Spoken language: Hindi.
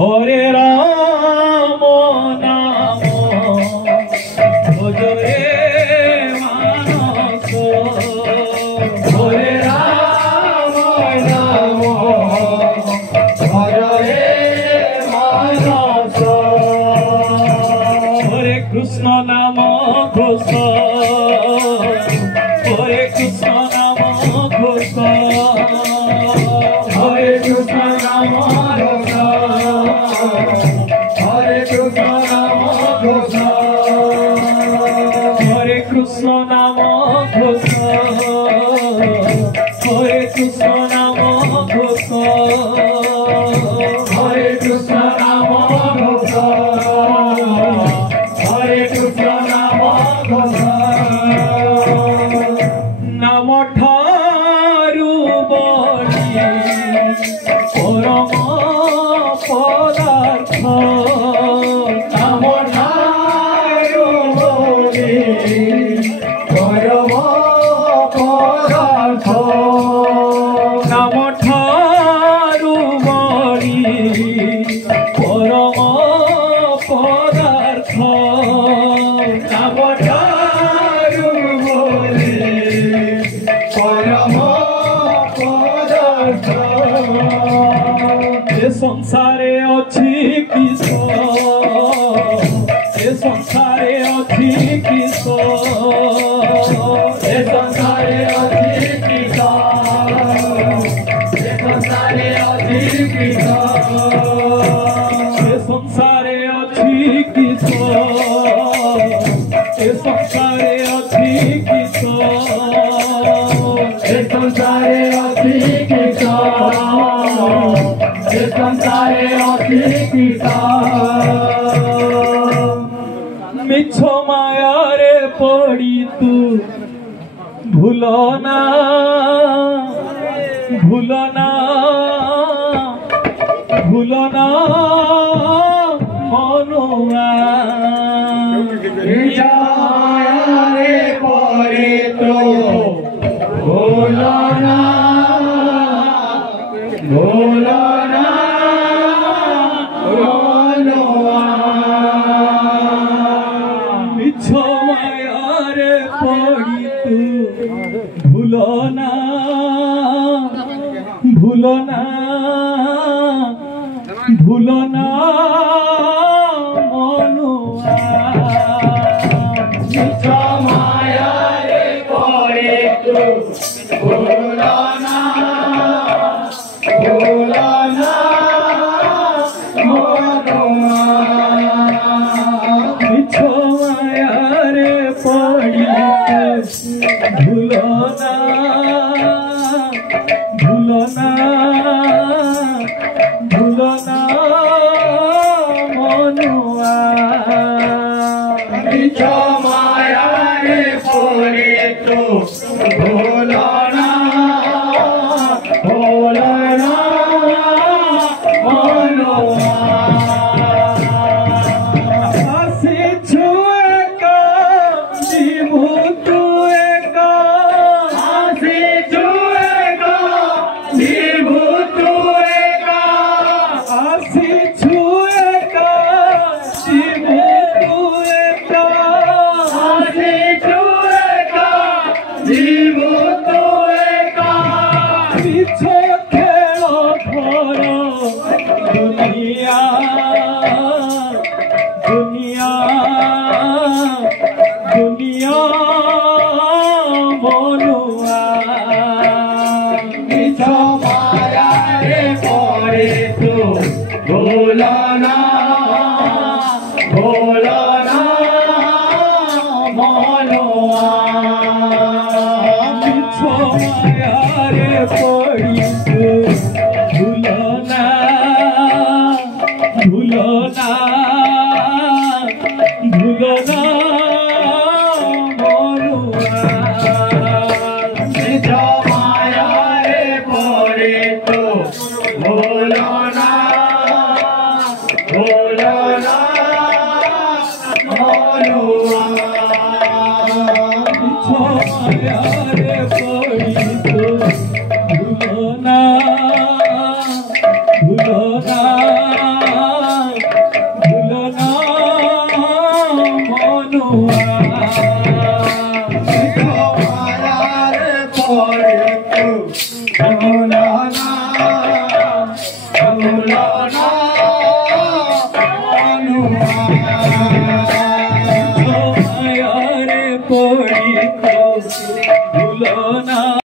हरे राम नाम भजरे मानस हरे राम नाम भजरे मानस हरे कृष्ण नाम घोष हरे कृष्ण नाम घोष हरे कृष्ण नाम घोष हरे कृष्ण नाम घोष हरे कृष्ण नाम घोष हरे कृष्ण नाम घोष हरे कृष्ण नाम घोष हरे कृष्ण नाम घोष नाम ठारू बड़ी परम पदार्थ नाम ठारू बड़ी परम पदार्थ नाम ठारू बड़ी परम पदार्थ नाम ठारू बड़ी परम पदार्थ ए संसारे अछि किस ए संसारे अछि किस ए संसारे अछि किस ए संसारे अछि किस ए संसारे अछि किस ए संसारे अछि किस ए संसारे अछि किस ए संसारे अछि किस मिछ माया रे पड़ी तू भूलना भूलना भूलना मनुआ मिछ माया रे पड़ी तू भूलना भूलना मनुआ मिछ माया रे पड़ी तू भूलना भूलना भूलना मनुआ मिछ माया रे पड़ी तू भूलना भूलना मनुआ मिछ माया रे पड़ी भूलना भूलना भूलना मनुआ मिछ माया रे पड़ी तू भूलना भूलना मनुआ आसे छुए का जीवू तू एका आसे छुए का जीवू तू एका आसे छुए का जीवू तू एका आसे छुए का जीवू तू एका पीछे खेल घर दुनिया दुनिया दुनिया मनुआ मिछ माया रे पड़ी तू भूलना भूलना मनुआ मिछ माया रे पड़ी तू भूलना भूलना भूलना मनुआ मिछ माया रे पड़ी तू भूलना भूलना मनुआ मिछ माया रे पड़ी तू भूलना না ভুলো না ভুলো না মনুয়া মায়ার পরে তো ভুলো না মনুয়া